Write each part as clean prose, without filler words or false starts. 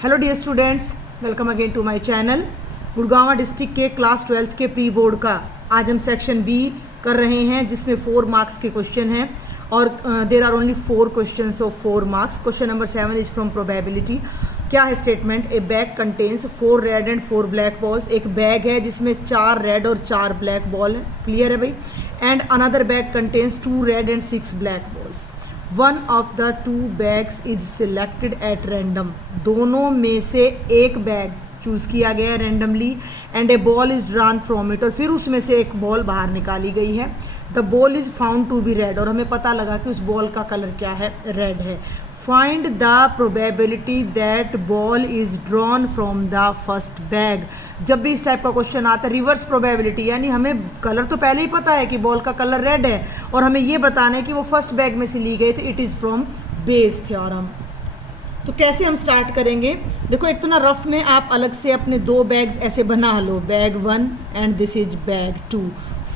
Hello dear students, welcome again to my channel. Gurgaon district के class 12th के pre board का आज हम सेक्शन बी कर रहे हैं, जिसमें 4 मार्क्स के क्वेश्चन हैं और there are only 4 questions of 4 marks. Question number 7 is from probability. क्या है statement? A bag contains 4 red and 4 black balls. एक बैग है जिसमें 4 रेड और 4 ब्लैक बॉल है। क्लियर है भाई? And another bag contains 2 red and 6 black balls. One of the 2 bags is selected at random. दोनों में से एक बैग चूज किया गया है randomly and a ball is drawn from it. और फिर उसमें से एक बॉल बाहर निकाली गई है। The ball is found to be red. और हमें पता लगा कि उस बॉल का कलर क्या है? रेड है। Find the probability that ball is drawn from the first bag. जब भी इस टाइप का क्वेश्चन आता है, रिवर्स प्रोबेबिलिटी, यानी हमें कलर तो पहले ही पता है कि बॉल का कलर रेड है और हमें ये बताना है कि वो फर्स्ट बैग में से ली गई, तो it is from Bayes theorem. तो कैसे हम स्टार्ट करेंगे? देखो, एक तो ना रफ में आप अलग से अपने 2 बैग्स ऐसे बना लो। Bag 1 and this is bag 2।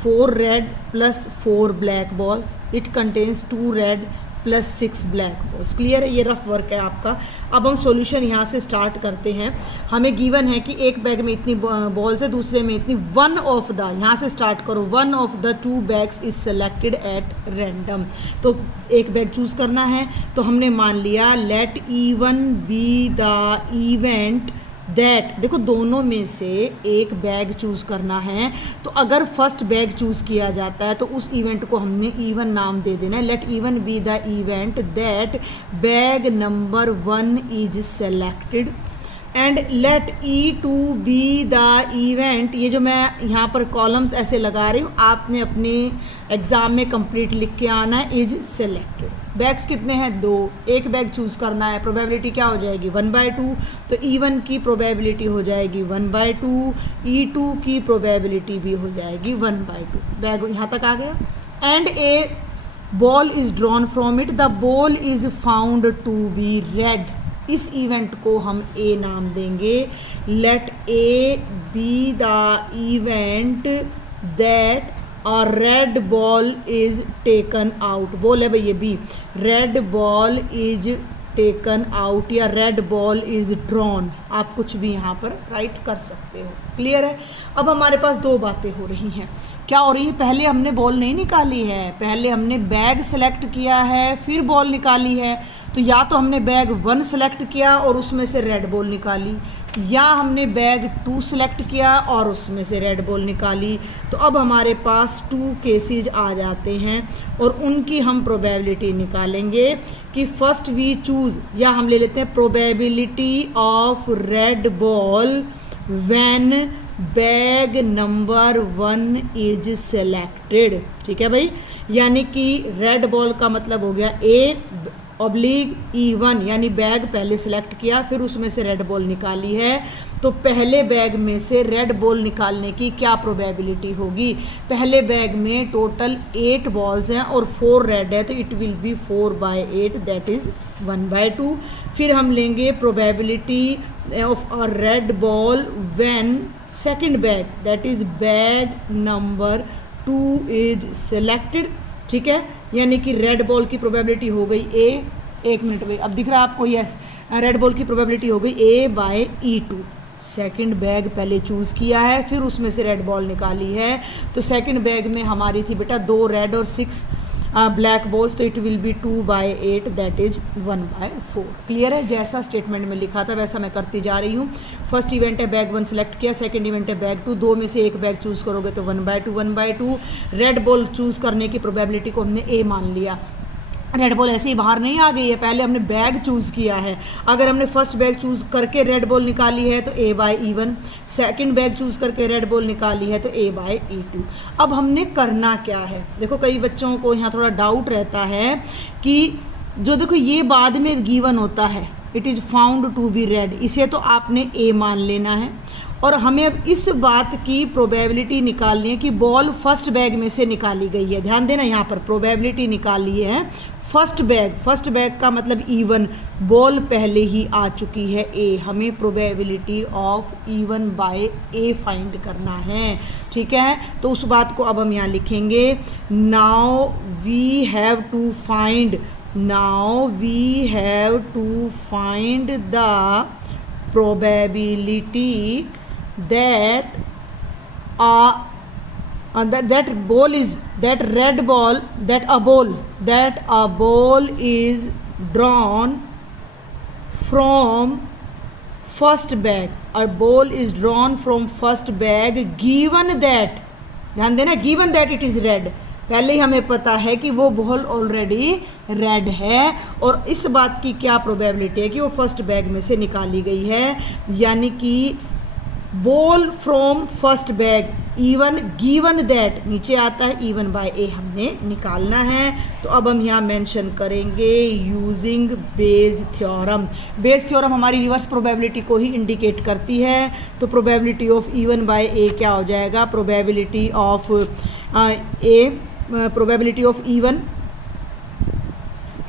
4 red plus 4 black balls. It contains 2 red plus 6 black balls. Clear है? ये रफ वर्क है आपका। अब हम सॉल्यूशन यहाँ से स्टार्ट करते हैं। हमें गिवन है कि एक बैग में इतनी बॉल्स है, दूसरे में इतनी। वन ऑफ द, यहाँ से स्टार्ट करो, one of the 2 bags is selected at random. तो एक बैग चूज करना है, तो हमने मान लिया let E1 be the event that. देखो, दोनों में से एक बैग चूज करना है, तो अगर फर्स्ट बैग चूज किया जाता है तो उस इवेंट को हमने E1 नाम दे देना है। Let E1 be the event that bag number 1 is selected and let E2 be the event. ये जो मैं यहाँ पर कॉलम्स ऐसे लगा रही हूँ, आपने अपने एग्जाम में कंप्लीट लिख के आना है। Is selected. बैग्स कितने हैं? 2। एक बैग चूज करना है। प्रोबेबिलिटी क्या हो जाएगी? 1/2। तो E1 की प्रोबेबिलिटी हो जाएगी 1/2। E2 की प्रोबेबिलिटी भी हो जाएगी 1/2। बैग यहाँ तक आ गया। And a ball is drawn from it. The ball is found to be red. इस इवेंट को हम ए नाम देंगे। Let A be the event that a red ball is taken out. Ball है भाई ये B. Red ball is taken out या red ball is drawn, आप कुछ भी यहाँ पर राइट कर सकते हो। क्लियर है? अब हमारे पास 2 बातें हो रही हैं। क्या हो रही है? पहले हमने बॉल नहीं निकाली है, पहले हमने बैग सेलेक्ट किया है, फिर बॉल निकाली है। तो या तो हमने बैग 1 सेलेक्ट किया और उसमें से रेड बॉल निकाली, या हमने बैग 2 सेलेक्ट किया और उसमें से रेड बॉल निकाली। तो अब हमारे पास 2 केसेज आ जाते हैं और उनकी हम प्रोबेबिलिटी निकालेंगे कि फर्स्ट वी चूज़, या हम ले लेते हैं probability of red ball when bag number 1 is selected. ठीक है भाई? यानी कि रेड बॉल का मतलब हो गया ए ऑब्लिक E1, यानी बैग पहले सेलेक्ट किया, फिर उसमें से रेड बॉल निकाली है। तो पहले बैग में से रेड बॉल निकालने की क्या प्रोबेबिलिटी होगी? पहले बैग में टोटल 8 बॉल्स हैं और 4 रेड है, तो it will be 4/8, that is 1/2। फिर हम लेंगे probability of a red ball when second bag, that is bag number 2 is selected. ठीक है? यानी कि रेड बॉल की प्रोबेबिलिटी हो गई ए। एक मिनट भाई, अब दिख रहा है आपको? यस, रेड बॉल की प्रोबेबिलिटी हो गई A/E2। सेकंड बैग पहले चूज़ किया है, फिर उसमें से रेड बॉल निकाली है। तो सेकंड बैग में हमारी थी बेटा 2 रेड और 6 ब्लैक बॉल्स, तो it will be 2/8, that is 1/4। Clear है? जैसा स्टेटमेंट में लिखा था वैसा मैं करती जा रही हूँ। फर्स्ट इवेंट है बैग 1 सेलेक्ट किया, सेकंड इवेंट है बैग 2। 2 में से एक बैग चूज़ करोगे तो 1/2। रेड बॉल चूज़ करने की प्रोबेबिलिटी को हमने ए मान लिया। रेड बॉल ऐसे ही बाहर नहीं आ गई है, पहले हमने बैग चूज़ किया है। अगर हमने फर्स्ट बैग चूज़ करके रेड बॉल निकाली है तो A/E1, सेकंड बैग चूज़ करके रेड बॉल निकाली है तो A/E2। अब हमने करना क्या है? देखो, कई बच्चों को यहाँ थोड़ा डाउट रहता है कि जो देखो ये बाद में गिवन होता है, it is found to be red, इसे तो आपने ए मान लेना है। और हमें अब इस बात की प्रोबेबिलिटी निकालनी है कि बॉल फर्स्ट बैग में से निकाली गई है। ध्यान देना, यहाँ पर प्रोबेबिलिटी निकाली है फर्स्ट बैग का मतलब E1, बॉल पहले ही आ चुकी है ए। हमें प्रोबेबिलिटी ऑफ E1/A फाइंड करना है। ठीक है? तो उस बात को अब हम यहाँ लिखेंगे। Now we have to find the probability that a ball is drawn from first bag, a ball is drawn from first bag given that, ध्यान देना, given that it is red, पहले ही हमें पता है कि वो बॉल ऑलरेडी रेड है और इस बात की क्या प्रोबेबिलिटी है कि वो फर्स्ट बैग में से निकाली गई है, यानी कि ball from first bag even given that, नीचे आता है इवन बाय ए, हमने निकालना है। तो अब हम यहाँ मेंशन करेंगे using Bayes theorem. Bayes theorem हमारी रिवर्स प्रोबेबिलिटी को ही इंडिकेट करती है। तो probability of even by A क्या हो जाएगा, probability of probability of even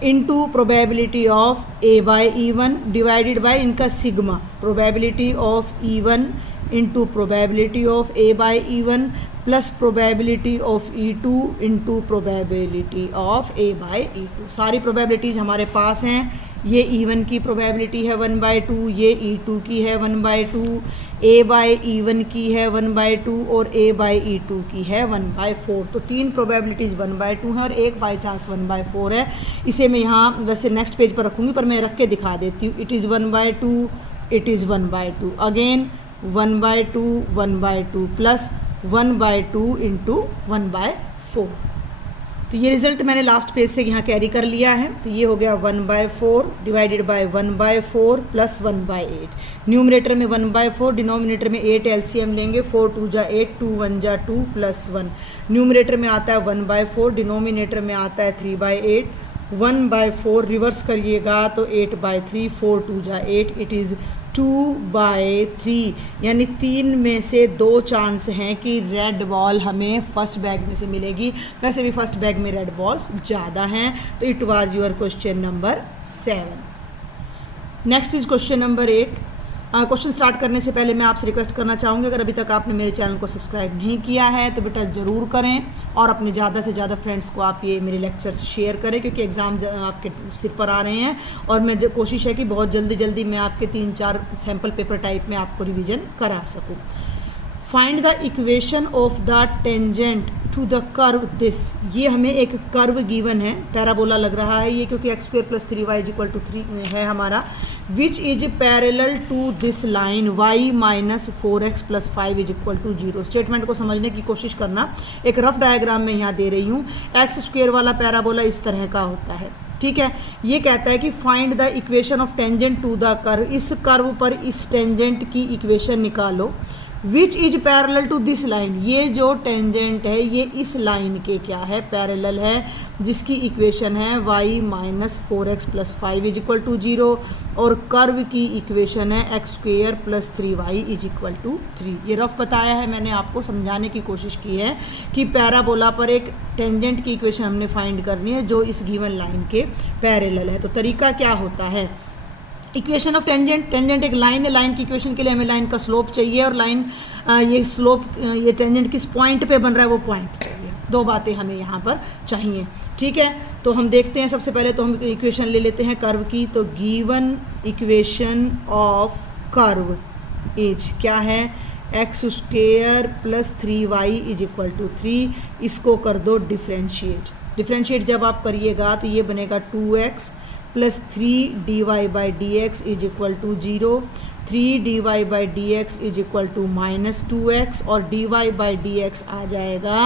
into probability of A by even divided by इनका sigma, probability of even into probability of A by even plus probability of E2 into probability of A by E2। सारी probabilities हमारे पास हैं। ये E1 की probability है 1/2, ये E2 की है 1/2, ए बाय E1 की है 1/2 और ए बाय E2 की है 1/4। तो तीन प्रोबेबिलिटीज़ 1/2 हैं और एक बाई चांस 1/4 है। इसे मैं यहाँ वैसे नेक्स्ट पेज पर रखूँगी, पर मैं रख के दिखा देती हूँ। It is 1/2, it is 1/2 again 1/2 plus 1/2 into 1/4। तो ये रिजल्ट मैंने लास्ट पेज से यहाँ कैरी कर लिया है। तो ये हो गया 1/4 डिवाइडेड बाय 1/4 प्लस 1/8। न्यूमरेटर में 1/4, डिनोमिनेटर में 8 एलसीएम लेंगे, 4 2 जा 8, 2 1 जा 2 प्लस 1। न्यूमरेटर में आता है 1/4, डिनोमिनेटर में आता है 3/8। 1/4 रिवर्स करिएगा तो 8/3, 4 2 जा 8, इट इज़ 2/3। यानी 3 में से 2 चांस हैं कि रेड बॉल हमें फर्स्ट बैग में से मिलेगी। वैसे भी फर्स्ट बैग में रेड बॉल्स ज़्यादा हैं। तो it was your question number 7। Next is question number 8। Question start करने से पहले मैं आपसे रिक्वेस्ट करना चाहूँगी, अगर अभी तक आपने मेरे चैनल को सब्सक्राइब नहीं किया है तो बेटा ज़रूर करें और अपने ज़्यादा से ज़्यादा फ्रेंड्स को आप ये मेरे लेक्चर्स शेयर करें, क्योंकि एग्ज़ाम आपके सिर पर आ रहे हैं और मैं कोशिश है कि बहुत जल्दी मैं आपके 3-4 सैम्पल पेपर टाइप में आपको रिविज़न करा सकूँ। Find the equation of the tangent to the curve this. ये हमें एक कर्व गिवन है, पैराबोला लग रहा है ये, क्योंकि x² + 3y = 3 है हमारा। Which is parallel to this line y - 4x + 5 = 0। Statement को समझने की कोशिश करना। एक रफ डायग्राम में यहाँ दे रही हूँ। x² वाला पैराबोला इस तरह का होता है, ठीक है। ये कहता है कि find the equation of tangent to the curve. इस कर्व पर इस टेंजेंट की इक्वेशन निकालो। Which is parallel to this line. ये जो टेंजेंट है ये इस लाइन के क्या है, पैरेलल है, जिसकी इक्वेशन है y - 4x + 5 = 0 और कर्व की इक्वेशन है x² + 3y = 3। ये रफ बताया है मैंने, आपको समझाने की कोशिश की है कि पैराबोला पर एक टेंजेंट की इक्वेशन हमने फाइंड करनी है जो इस गिवन लाइन के पैरेलल है। तो तरीका क्या होता है, इक्वेशन ऑफ टेंजेंट। टेंजेंट एक लाइन है, लाइन की इक्वेशन के लिए हमें लाइन का स्लोप चाहिए और लाइन ये स्लोप ये टेंजेंट किस पॉइंट पे बन रहा है वो पॉइंट चाहिए। 2 बातें हमें यहाँ पर चाहिए, ठीक है। तो हम देखते हैं, सबसे पहले तो हम इक्वेशन ले लेते हैं कर्व की। तो given equation of curve is क्या है, x² + 3y = 3। इसको कर दो डिफ्रेंशिएट। डिफ्रेंशिएट जब आप करिएगा तो ये बनेगा 2x + 3dy/dx = 0, 3dy/dx = -2x और dy/dx आ जाएगा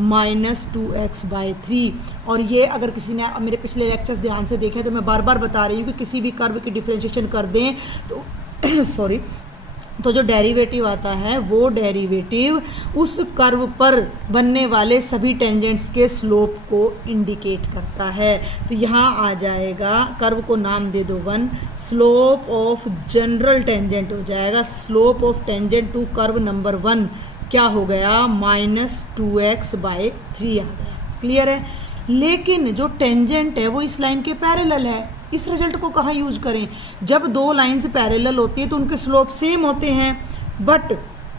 -2x/3। और ये अगर किसी ने मेरे पिछले लेक्चर्स ध्यान से देखें तो मैं बार बार बता रही हूँ कि किसी भी कर्व की डिफ्रेंशिएशन कर दें तो सॉरी, तो जो डेरिवेटिव आता है वो डेरिवेटिव उस कर्व पर बनने वाले सभी टेंजेंट्स के स्लोप को इंडिकेट करता है। तो यहाँ आ जाएगा, कर्व को नाम दे दो 1, स्लोप ऑफ जनरल टेंजेंट हो जाएगा। Slope of tangent to curve number 1 क्या हो गया, -2x/3 आ गया। क्लियर है। लेकिन जो टेंजेंट है वो इस लाइन के पैरेलल है। इस रिजल्ट को कहाँ यूज करें, जब 2 लाइन्स पैरेलल होती है तो उनके स्लोप सेम होते हैं, but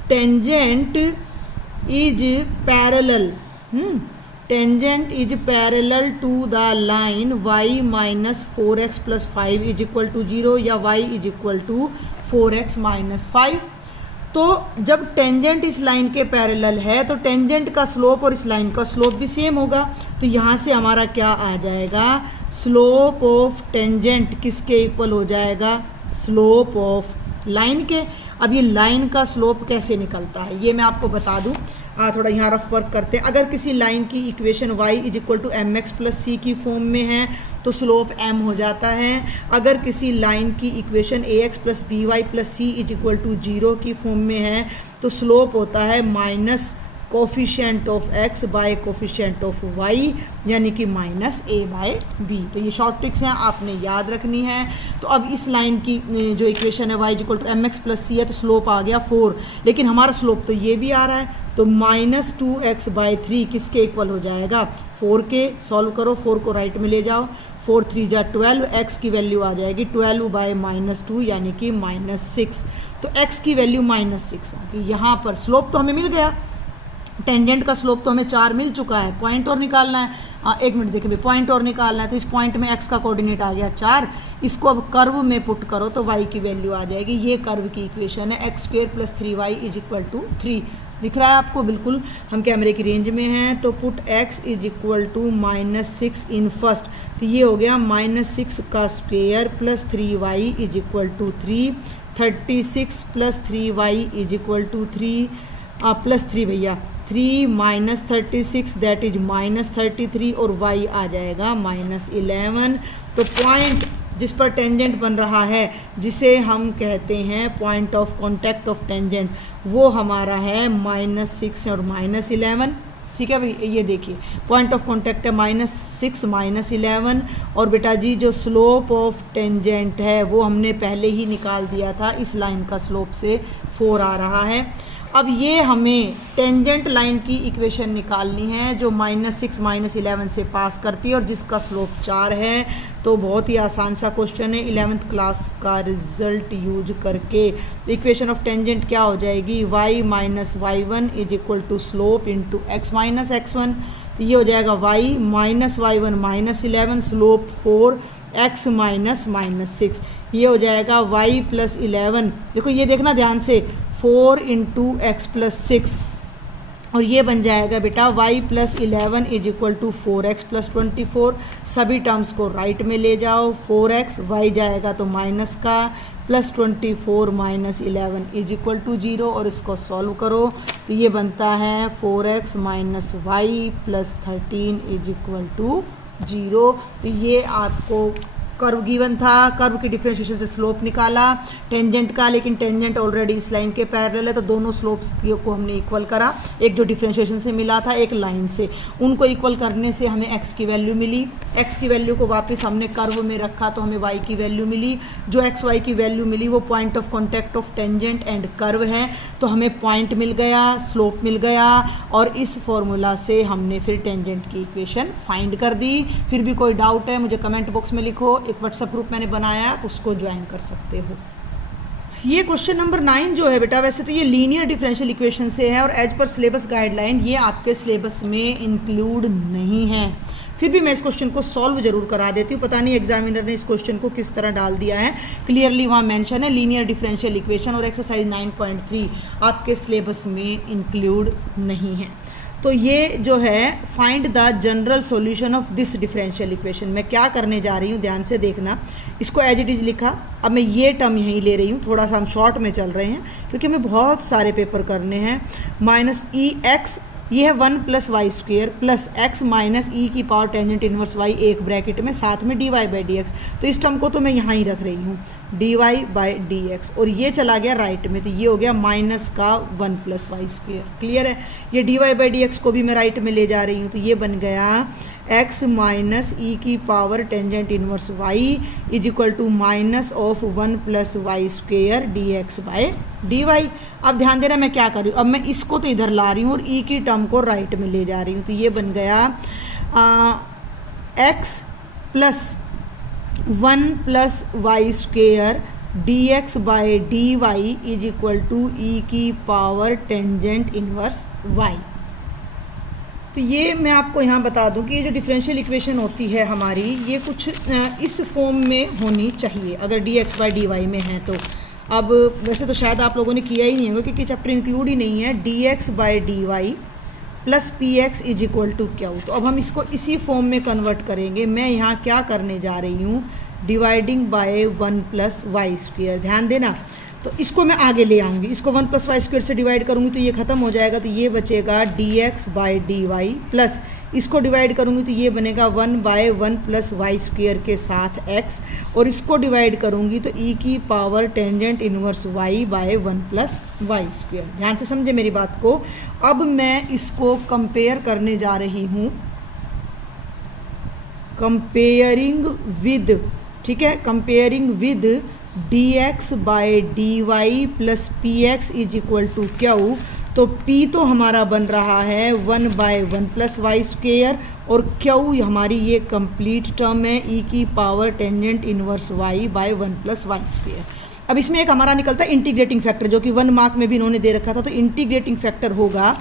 tangent is parallel tangent is parallel to the line y - 4x + 5 = 0 या y = 4x माइनस 5। तो जब टेंजेंट इस लाइन के पैरेलल है तो टेंजेंट का स्लोप और इस लाइन का स्लोप भी सेम होगा। तो यहाँ से हमारा क्या आ जाएगा, स्लोप ऑफ टेंजेंट किसके इक्वल हो जाएगा, स्लोप ऑफ लाइन के। अब ये लाइन का स्लोप कैसे निकलता है ये मैं आपको बता दूं, थोड़ा यहाँ रफ वर्क करते हैं। अगर किसी लाइन की equation y is equal to m x plus c की फॉर्म में है तो स्लोप m हो जाता है। अगर किसी लाइन की equation a x plus b y plus c is equal to 0 की फॉर्म में है तो स्लोप होता है minus coefficient of x by coefficient of y, यानी कि माइनस a बाय b। तो ये शॉर्ट ट्रिक्स हैं, आपने याद रखनी है। तो अब इस लाइन की जो इक्वेशन है y equal to m x plus c है तो स्लोप आ गया 4, लेकिन हमारा स्लोप तो ये भी आ रहा है। तो माइनस 2x बाई 3 किसके इक्वल हो जाएगा, 4 के। सॉल्व करो, 4 को राइट में ले जाओ, 4 3 जा 12, x की वैल्यू आ जाएगी 12 बाई माइनस 2 यानी कि माइनस 6। तो x की वैल्यू माइनस 6 आ गई। यहाँ पर स्लोप तो हमें मिल गया, टेंजेंट का स्लोप तो हमें 4 मिल चुका है, पॉइंट और निकालना है। एक मिनट देखिए, पॉइंट और निकालना है। तो इस पॉइंट में x का कोऑर्डिनेट आ गया 4, इसको अब कर्व में पुट करो तो y की वैल्यू आ जाएगी। ये कर्व की इक्वेशन है, x square plus 3y is equal to 3। दिख रहा है आपको, बिल्कुल हम कैमरे की रेंज में हैं। तो put x is equal to minus 6 in first, तो ये हो गया माइनस 6 का square plus 3y is equal to 3, 36 plus 3y is equal to 3 plus 3 भैया 3 माइनस 36 दैट इज माइनस 33 और y आ जाएगा माइनस 11। तो पॉइंट जिस पर टेंजेंट बन रहा है, जिसे हम कहते हैं point of contact of tangent, वो हमारा है माइनस 6 और माइनस 11। ठीक है भाई, ये देखिए पॉइंट ऑफ कॉन्टैक्ट है माइनस 6 माइनस 11। और बेटा जी जो स्लोप ऑफ टेंजेंट है वो हमने पहले ही निकाल दिया था, इस लाइन का स्लोप से 4 आ रहा है। अब ये हमें टेंजेंट लाइन की इक्वेशन निकालनी है जो माइनस 6 माइनस 11 से पास करती है और जिसका स्लोप 4 है। तो बहुत ही आसान सा क्वेश्चन है, 11th क्लास का रिजल्ट यूज करके इक्वेशन ऑफ टेंजेंट क्या हो जाएगी, y minus y1 is equal to slope into x minus x1। तो ये हो जाएगा y minus y1 minus 11 slope 4 x minus minus 6। ये हो जाएगा y प्लस 11, देखो ये देखना ध्यान से, 4 इंटू एक्स प्लस 6, और ये बन जाएगा बेटा y plus 11 is equal to 4x plus 24। सभी टर्म्स को राइट में ले जाओ, 4x y जाएगा तो माइनस का, plus 24 minus 11 is equal to 0, और इसको सॉल्व करो तो ये बनता है 4x minus y plus 13 is equal to 0। तो ये आपको कर्व गिवन था, कर्व की डिफरेंशिएशन से स्लोप निकाला टेंजेंट का, लेकिन टेंजेंट ऑलरेडी इस लाइन के पैरेलल है तो दोनों स्लोप्स को हमने इक्वल करा, एक जो डिफरेंशिएशन से मिला था एक लाइन से, उनको इक्वल करने से हमें x की वैल्यू मिली। x की वैल्यू को वापस हमने कर्व में रखा तो हमें y की वैल्यू मिली। जो x y की वैल्यू मिली वो point of contact of tangent and curve है, तो हमें पॉइंट मिल गया, स्लोप मिल गया, और इस फॉर्मूला से हमने फिर टेंजेंट की इक्वेशन फाइंड कर दी। फिर भी कोई डाउट है मुझे कमेंट बॉक्स में लिखो, एक व्हाट्सएप ग्रुप मैंने बनाया आप उसको ज्वाइन कर सकते हो। ये क्वेश्चन नंबर 9 जो है बेटा, वैसे तो ये लीनियर डिफरेंशियल इक्वेशन से है और एज पर सिलेबस गाइडलाइन ये आपके सिलेबस में इंक्लूड नहीं है, फिर भी मैं इस क्वेश्चन को सॉल्व जरूर करा देती हूँ। पता नहीं एग्जामिनर ने इस क्वेश्चन को किस तरह डाल दिया है, क्लियरली वहाँ मेंशन है लीनियर डिफरेंशियल इक्वेशन, और एक्सरसाइज 9.3 आपके सिलेबस में इंक्लूड नहीं है। तो ये जो है find the general solution of this differential equation, मैं क्या करने जा रही हूँ ध्यान से देखना। इसको एज इट इज़ लिखा, अब मैं ये टर्म यहीं ले रही हूँ, थोड़ा सा हम शॉर्ट में चल रहे हैं क्योंकि हमें बहुत सारे पेपर करने हैं। माइनस ई एक्स, ये है 1 plus y square plus x minus e की पावर टेंजेंट इनवर्स वाई, एक ब्रैकेट में साथ में d y by d x. तो इस टर्म को तो मैं यहाँ ही रख रही हूँ, d y by d x, और ये चला गया राइट में तो ये हो गया माइनस का 1 प्लस वाई स्क्वेयर। क्लियर है, ये d y by d x को भी मैं राइट में ले जा रही हूँ तो ये बन गया x माइनस ई की power tangent inverse y is equal to minus of 1 plus y square d x by d y. अब ध्यान देना मैं क्या कर रही हूँ, अब मैं इसको तो इधर ला रही हूँ और e की टर्म को राइट में ले जा रही हूँ, तो ये बन गया x plus 1 plus y square d x by d y is equal to e की पावर टेंजेंट इनवर्स y। तो ये मैं आपको यहाँ बता दूं कि ये जो डिफरेंशियल इक्वेशन होती है हमारी, ये कुछ इस फॉर्म में होनी चाहिए अगर d x by d y में है तो। अब वैसे तो शायद आप लोगों ने किया ही नहीं होगा क्योंकि चैप्टर इंक्लूड ही नहीं है। dx by d y plus p x is equal to q. तो अब हम इसको इसी फॉर्म में कन्वर्ट करेंगे। मैं यहाँ क्या करने जा रही हूँ, dividing by 1 plus y square. ध्यान देना, तो इसको मैं आगे ले आऊँगी, इसको 1 प्लस वाई स्क्वेयर से डिवाइड करूँगी तो ये खत्म हो जाएगा, तो ये बचेगा dx by d y plus इसको डिवाइड करूँगी तो ये बनेगा 1 बाय 1 प्लस वाई स्क्वेयर के साथ x, और इसको डिवाइड करूँगी तो e की power tangent inverse y by 1 plus y square. ध्यान से समझे मेरी बात को। अब मैं इसको कंपेयर करने जा रही हूँ, कंपेयरिंग विद, ठीक है, comparing with dx by d y plus p x is equal to q. तो p तो हमारा बन रहा है 1 बाय 1 प्लस वाई स्क्वेयर, और q हमारी ये कंप्लीट टर्म है e की power tangent inverse y by 1 plus y square. अब इसमें एक हमारा निकलता है इंटीग्रेटिंग फैक्टर, जो कि 1 मार्क में भी इन्होंने दे रखा था। तो इंटीग्रेटिंग फैक्टर होगा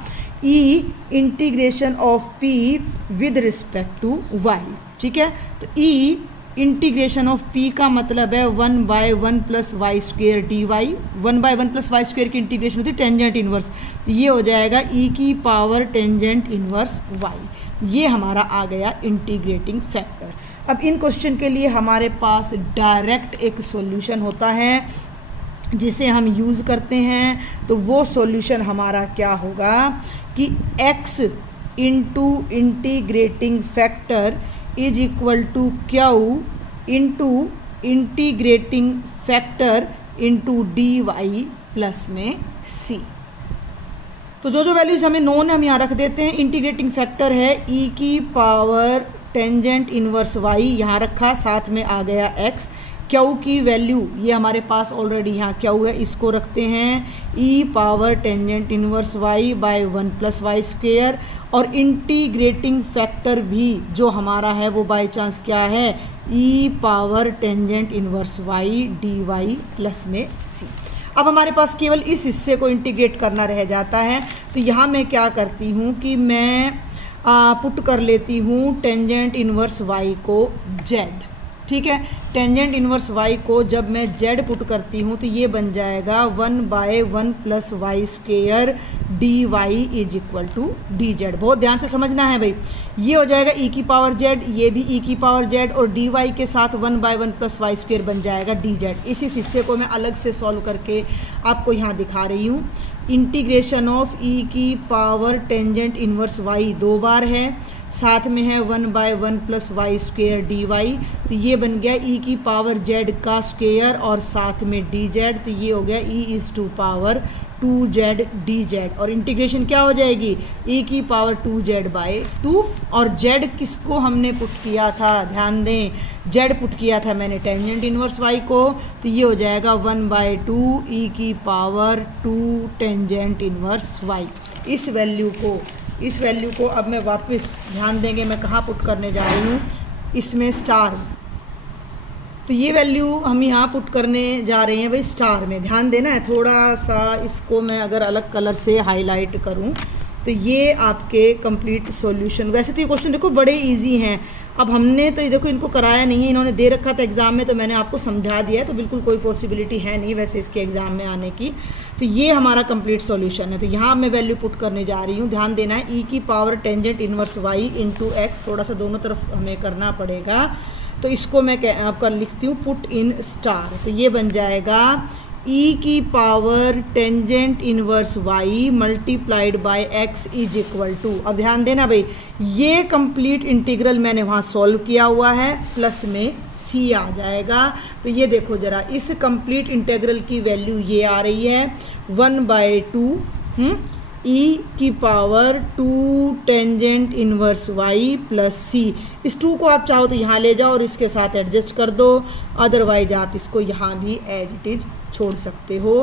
e integration of p with respect to y, ठीक है। तो e इंटीग्रेशन ऑफ p का मतलब है 1 by 1 plus y square d y. 1 by 1 plus y square की इंटीग्रेशन होती है टेंजेंट इनवर्स, तो ये हो जाएगा e की पावर टेंजेंट इनवर्स y। ये हमारा आ गया इंटीग्रेटिंग फैक्टर। अब इन क्वेश्चन के लिए हमारे पास डायरेक्ट एक सॉल्यूशन होता है जिसे हम यूज़ करते हैं। तो वो सॉल्यूशन हमारा क्या होगा कि x into integrating factor is equal to q into integrating factor into d y plus में c। तो जो वैल्यूज़ हमें नोन है हम यहाँ रख देते हैं। इंटीग्रेटिंग फैक्टर है e की पावर टेंजेंट इनवर्स y, यहाँ रखा, साथ में आ गया x। क्यू की वैल्यू ये हमारे पास ऑलरेडी यहाँ क्यू है, इसको रखते हैं e power tangent inverse y by 1 plus y square, और इंटीग्रेटिंग फैक्टर भी जो हमारा है वो बाय चांस क्या है, e power tangent inverse y d y plus में c। अब हमारे पास केवल इस हिस्से को इंटीग्रेट करना रह जाता है। तो यहाँ मैं क्या करती हूँ कि मैं पुट कर लेती हूँ टेंजेंट इनवर्स y को z, ठीक है। टेंजेंट इनवर्स y को जब मैं z पुट करती हूँ तो ये बन जाएगा 1 by 1 plus y square d y is equal to d z. बहुत ध्यान से समझना है भाई, ये हो जाएगा e की पावर z, ये भी e की पावर z, और डी वाई के साथ 1 बाय 1 प्लस वाई स्क्वेयर बन जाएगा डी जेड। इस हिस्से को मैं अलग से सॉल्व करके आपको यहाँ दिखा रही हूँ। इंटीग्रेशन ऑफ e की पावर टेंजेंट इनवर्स y 2 बार है, साथ में है 1 by 1 plus y square d y. तो ये बन गया e की पावर z का स्क्वेयर और साथ में डी जेड। तो ये हो गया e is to power 2z d z, और इंटीग्रेशन क्या हो जाएगी e की पावर 2z बाय 2। और z किसको हमने पुट किया था, ध्यान दें, z पुट किया था मैंने टेंजेंट इनवर्स y को। तो ये हो जाएगा 1 बाय 2 e की पावर 2 टेंजेंट इनवर्स y। इस वैल्यू को अब मैं वापस, ध्यान देंगे मैं कहाँ पुट करने जा रही हूँ, इसमें स्टार। तो ये वैल्यू हम यहाँ पुट करने जा रहे हैं भाई स्टार में। ध्यान देना है, थोड़ा सा इसको मैं अगर अलग कलर से हाईलाइट करूँ तो ये आपके कंप्लीट सॉल्यूशन। वैसे तो ये क्वेश्चन देखो बड़े इजी हैं। अब हमने तो देखो इनको कराया नहीं है, इन्होंने दे रखा था एग्ज़ाम में, तो मैंने आपको समझा दिया है। तो बिल्कुल कोई पॉसिबिलिटी है नहीं वैसे इसके एग्ज़ाम में आने की। तो ये हमारा कंप्लीट सॉल्यूशन है। तो यहाँ मैं वैल्यू पुट करने जा रही हूँ, ध्यान देना है, e की power tangent inverse y into x. थोड़ा सा दोनों तरफ हमें करना पड़ेगा। तो इसको मैं आपका लिखती हूँ पुट इन स्टार। तो ये बन जाएगा e की power tangent inverse y multiplied by x is equal to. अब ध्यान देना भाई, ये कंप्लीट इंटीग्रल मैंने वहाँ सॉल्व किया हुआ है, प्लस में c आ जाएगा। तो ये देखो ज़रा, इस कंप्लीट इंटीग्रल की वैल्यू ये आ रही है 1 बाय 2 e की power 2 tangent inverse y plus c। इस 2 को आप चाहो तो यहाँ ले जाओ और इसके साथ एडजस्ट कर दो, अदरवाइज आप इसको यहाँ भी एज इट इज छोड़ सकते हो।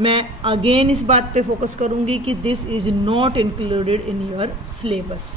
मैं अगेन इस बात पे फोकस करूँगी कि this is not included in your syllabus.